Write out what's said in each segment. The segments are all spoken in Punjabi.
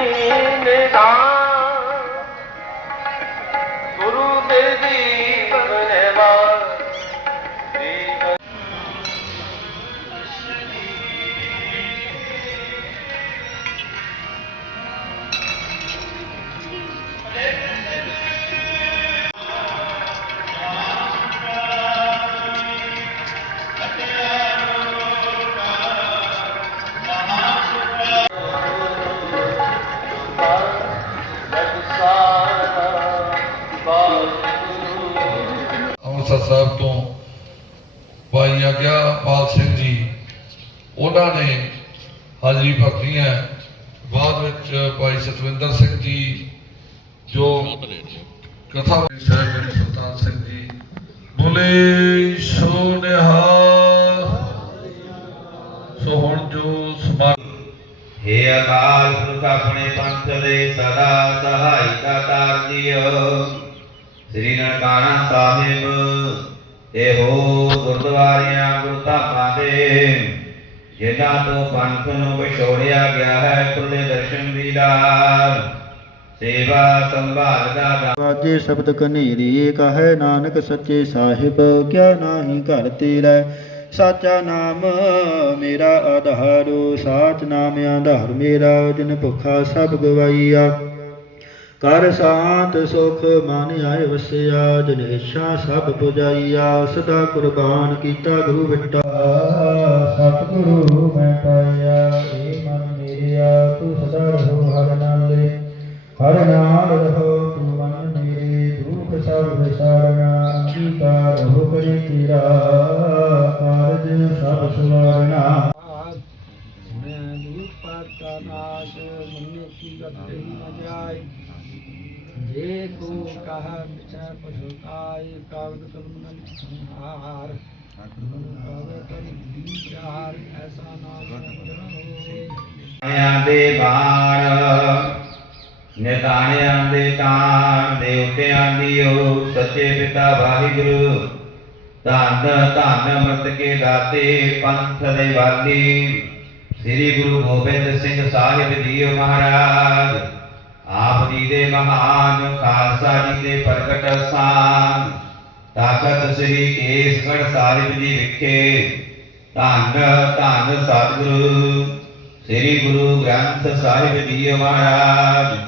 रे ਅੰਮ੍ਰਿਤਸਰ ਸਾਹਿਬ ਤੋਂ ਭਾਈ ਆਗਿਆਪਾਲ ਸਿੰਘ ਜੀ, ਉਹਨਾਂ ਨੇ ਹਾਜ਼ਰੀ ਭਰਤੀ ਹੈ। ਬਾਅਦ ਵਿੱਚ ਭਾਈ ਸਤਵਿੰਦਰ ਸਿੰਘ ਜੀ, ਜੋ ਕਥਾ ਸਾਹਿਬ ਸੁਲਤਾਨ ਸਿੰਘ ਜੀ, ਬੋਲੇ, ਸੋ ਨਿਹਾਲ, ਸੋ ਹੁਣ ਜੋ ਸਮਾਂ हे ਅਕਾਲ ਪੁਰਖ ਆਪਣੇ ਪੰਥ ਦੇ ਸਦਾ ਸਹਾਇਤਾ ਕਰ ਦਿਓ। ਸ੍ਰੀ ਨਨਕਾਣਾ ਸਾਹਿਬ ਇਹੋ ਗੁਰਦੁਆਰਿਆਂ ਗੁਰਧਾਮਾਂ ਦੇ, ਜਿਨ੍ਹਾਂ ਤੋਂ ਪੰਥ ਨੂੰ ਵਿਛੋੜਿਆ ਗਿਆ ਹੈ ਖੁੱਲੇ ਦਰਸ਼ਨ ਦੀਦਾਰ ਸੇਵਾ ਸੰਭਾਲ ਦਾ ਵਾਜੇ ਸ਼ਬਦ ਕਨੇਰੀ ਕਹੈ ਨਾਨਕ ਸੱਚੇ ਸਾਹਿਬ, ਕਿਆ ਨਾਹੀ ਘਰ ਤੇਰਾ? ਸਾਚਾ ਨਾਮ ਮੇਰਾ ਆਧਾਰੋ, ਸਾਚ ਨਾਮ ਆਧਾਰ ਮੇਰਾ, ਜਿਨ ਭੁਖਾ ਸਭ ਗਵਾਈਆ। ਕਰ ਸ਼ਾਂਤ ਸੁਖ ਮਨ ਆਏ ਵਸਿਆ ਜਿਨ ਇੱਛਾ ਸਭ ਪੁਜਾਈਆ ਸਦਾ ਕੁਰਬਾਨ ਕੀਤਾ ਗੁਰੂ ਬਿਟਾ ਸਤਿਗੁਰੂ ਮੈਂ ਪਾਇਆ ਏ ਮਨ ਮੇਰਿਆ ਤੂੰ ਸਦਾ ਰਹੋ ਹਰ ਨਾਲੇ। ਹਰ ਨਾਲ ਰਹੋ ਤੂੰ ਮਨ ਮੇਰੇ ਦੁਖ ਸਭ ਵਿਸਾਰਣਾ ਅੰਗੀਕਾਰ ਹੋ ਕਰੇ ਤੇਰਾ। ਕਾਰਜ ਸਭ ਸਵਾਰਣਾ ਮੈਂ ਦੁਖ ਪਾਤਾ ਨਾਸ਼ ਮੰਨੇ ਕੀ ਗਤ ਨਹੀਂ ਨ ਜਾਏ ਜੇ ਕੋ ਕਹਾ ਵਿਚਾਰ ਪਛਤਾਏ ਕਾਗਦ ਕਲਮ ਨ ਸੰਹਾਰ। ਕਾਵੇ ਕਰ ਵਿਚਾਰ ਐਸਾ ਨਾਮ ਹੋਏ ਨਿਤਾਣਿਆਂ ਦੇ ਬਾਣ ਸੱਚੇ ਪਿਤਾ ਵਾਹਿਗੁਰੂ, ਧੰਨ ਧੰਨ ਅੰਮ੍ਰਿਤ ਕੇ ਦਾਤੇ ਪੰਥ ਦੇ ਵਾਲੀ ਸ੍ਰੀ ਗੁਰੂ ਗੋਬਿੰਦ ਸਿੰਘ ਸਾਹਿਬ ਜੀਓ ਮਹਾਰਾਜ। ਮਹਾਨ ਖਾਲਸਾ ਜੀ ਦੇ ਪ੍ਰਗਟ ਸਥਾਨ। ਤਾਕਤ ਸ੍ਰੀ ਕੇਸਗੜ੍ਹ ਸਾਹਿਬ ਜੀ ਵਿਖੇ ਧੰਨ ਧੰਨ ਸਤਿਗੁਰੂ, ਸ੍ਰੀ ਗੁਰੂ ਗ੍ਰੰਥ ਸਾਹਿਬ ਜੀ ਮਹਾਰਾਜ।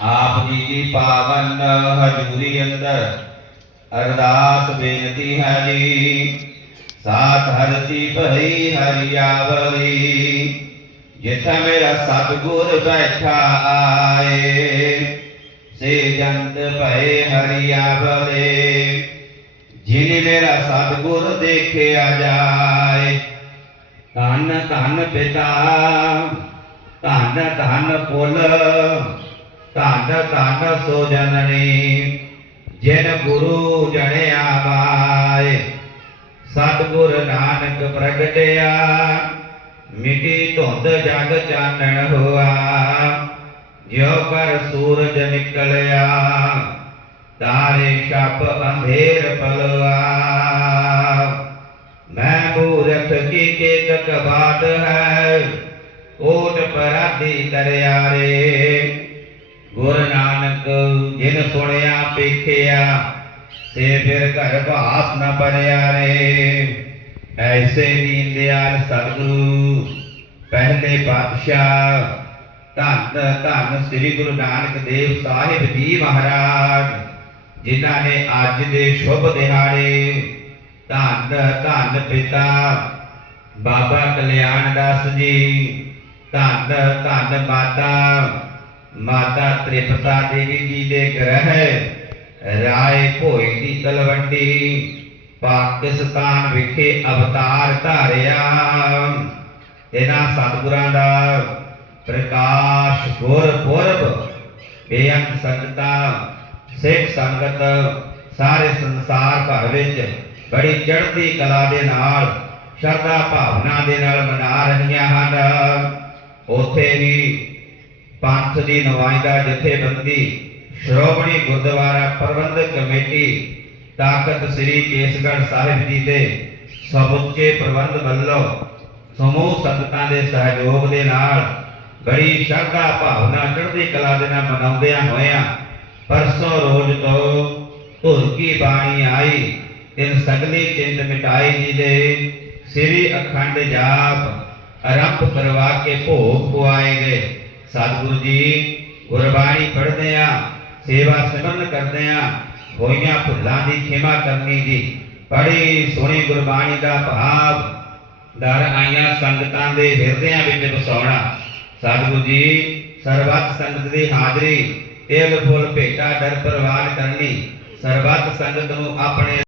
ਆਪ ਜੀ ਦੀ ਪਾਵਨ ਹਜ਼ੂਰੀ ਅੰਦਰ ਅਰਦਾਸ ਬੇਨਤੀ ਹੈ ਜੀ। ਸਾਥ ਹਰਤੀ ਭਈ ਹਰਿਆਵਲੀ, ਜਿੱਥੇ ਮੇਰਾ ਸਤਿਗੁਰ ਬੈਠਾ ਆਏ। ਸੇ ਜੰਤ ਭਏ ਹਰਿਆਵਲੇ ਜਿਨੇ ਮੇਰਾ ਸਤਿਗੁਰ ਦੇਖਿਆ ਜਾਏ। ਧੰਨ ਧੰਨ ਪਿਤਾ, ਧੰਨ ਧੰਨ ਪੁੱਲ, ਧੰਨ ਧੰਨ ਸੋ ਜਨਨੀ ਜਿਨ ਗੁਰੂ ਜਣਿਆ ਬਾਏ ਸਤਿਗੁਰ ਨਾਨਕ ਪ੍ਰਗਟਿਆ, ਮਿਟੀ ਧੁੰਦ ਜਗ ਚਾਨਣ ਹੋਆ। ਜਿਉ ਕਰ ਸੂਰਜ ਨਿਕਲਿਆ, ਤਾਰੇ ਛਪ ਅੰਧੇਰ ਪਲਵਾ। ਮੈਂ ਮੂਰਖ ਕੀ ਕੇਤਕ ਬਾਤ ਹੈ ਓਟ ਪਰਾਧੀ ਕਰਿਆ ਰੇ ਗੁਰ ਨਾਨਕ ਜਿਨ ਸੁਣਿਆ ਪੇਖਿਆ ਸੇ ਫਿਰ ਘਰ ਭਾਸ ਨ ਬਣਿਆ ਰੇ ਐਸੇ ਦੀਨ ਦਿਆਲ ਸਤਿਗੁਰੂ, ਪਹਿਲੇ ਪਾਤਸ਼ਾਹ ਧੰਨ ਧੰਨ ਸ੍ਰੀ ਗੁਰੂ ਨਾਨਕ ਦੇਵ ਸਾਹਿਬ ਜੀ ਮਹਾਰਾਜ, ਜਿਨ੍ਹਾਂ ਨੇ ਅੱਜ ਦੇ ਸ਼ੁਭ ਦਿਹਾੜੇ, ਧੰਨ ਧੰਨ ਪਿਤਾ ਬਾਬਾ ਕਲਿਆਣ ਦਾਸ ਜੀ, ਧੰਨ ਧੰਨ ਮਾਤਾ ਮਾਤਾ ਤ੍ਰਿਪਤਾ ਦੇਵੀ ਜੀ ਦੇ ਗ੍ਰਹਿ, ਰਾਏ ਭੋਈ ਦੀ ਤਲਵੰਡੀ, ਪਾਕਿਸਤਾਨ ਵਿਖੇ ਅਵਤਾਰ ਧਾਰਿਆ। ਇਹਨਾਂ ਸਤਿਗੁਰਾਂ ਦਾ ਪ੍ਰਕਾਸ਼ ਗੁਰਪੁਰਬ ਬੇਅੰਤ ਸੰਗਤਾਂ, ਸਿੱਖ ਸੰਗਤ, ਸਾਰੇ ਸੰਸਾਰ ਭਰ ਵਿੱਚ ਬੜੀ ਚੜ੍ਹਦੀ ਕਲਾ ਦੇ ਨਾਲ, ਸ਼ਰਧਾ ਭਾਵਨਾ ਦੇ ਨਾਲ ਮਨਾ ਰਹੀਆਂ ਹਨ। ਉੱਥੇ ਵੀ ਪੰਥ ਦੀ ਨੁਮਾਇੰਦਾ, ਜਥੇਬੰਦੀ, ਸ਼੍ਰੋਮਣੀ ਗੁਰਦੁਆਰਾ ਪ੍ਰਬੰਧਕ ਕਮੇਟੀ ਤਾਕਤ ਸ੍ਰੀ ਕੇਸਗੜ੍ਹ ਸਾਹਿਬ ਜੀ ਦੇ ਸਮੁੱਚੇ ਪ੍ਰਬੰਧ ਵੱਲੋਂ ਸਮੂਹ ਸੰਗਤਾਂ ਦੇ ਸਹਿਯੋਗ ਦੇ ਨਾਲ ਬੜੀ ਸ਼ਰਧਾ ਭਾਵਨਾ ਚੜ੍ਹਦੀ ਕਲਾ ਦੇ ਨਾਲ ਮਨਾਉਂਦਿਆਂ ਹੋਇਆਂ ਪਰਸੋਂ ਰੋਜ਼ ਤੋਂ ਧੁਰ ਕੀ ਬਾਣੀ ਆਈ, ਤਿਨ ਸਗਲੀ ਚਿੰਤ ਮਿਟਾਈ ਜੀ ਦੇ ਸ੍ਰੀ ਅਖੰਡ ਜਾਪ ਆਰੰਭ ਕਰਵਾ ਕੇ ਭੋਗ ਪੁਆਏ ਗਏ। ਸਤਿਗੁਰੂ ਜੀ, ਗੁਰਬਾਣੀ ਪੜ੍ਹਦੇ ਆ ਸੇਵਾ ਸਿਮਰਨ ਕਰਦੇ ਆ ਹੋਈਆਂ ਭੁੱਲਾਂ ਦੀ ਖਿਮਾ ਕਰਨੀ ਜੀ। ਬੜੀ ਸੋਹਣੀ ਗੁਰਬਾਣੀ ਦਾ ਭਾਵ ਦਰ ਆਈਆਂ ਸੰਗਤਾਂ ਦੇ ਹਿਰਦਿਆਂ ਵਿੱਚ ਵਸਾਉਣਾ। ਸਤਿਗੁਰੂ ਜੀ, ਸਰਬੱਤ ਸੰਗਤ ਦੀ ਹਾਜ਼ਰੀ, ਤੇਲ ਫੁੱਲ ਭੇਟਾ ਦਰ ਪ੍ਰਵਾਨ ਕਰਨੀ। ਸਰਬੱਤ ਸੰਗਤ ਨੂੰ ਆਪਣੇ